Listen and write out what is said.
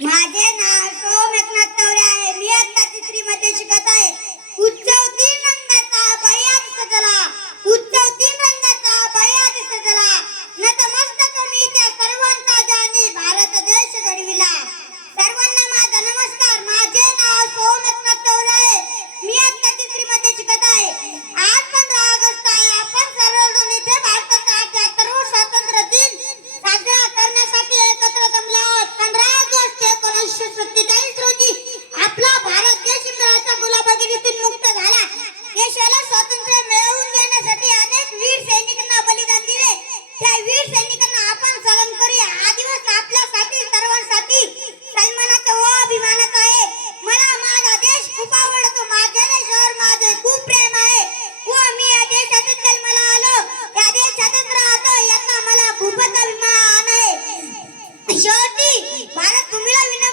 माझे नाव सत्तेचाळीस रोजी आपला भारत देश इंग्रजांच्या गुलाबगिरीतून मुक्त झाला. देशाला स्वातंत्र्य मिळवून देण्यासाठी अनेक वीर सैनिकांना बलिदान दिले. त्या वीर सैनिकांना आपण सलाम करूया. हा दिवस आपल्यासाठी सर्वांसाठी सन्मानाचा व अभिमानाचा आहे. मला माझा देश खूप आवडतो. माझ्या देशावर माझे खूप प्रेम आहे. व मी या देशातच जन्माला आलो. या देशातच राहतो याचा मला खूपच अभिमान आहे. शेवटी भारत तुम्हाला शेवट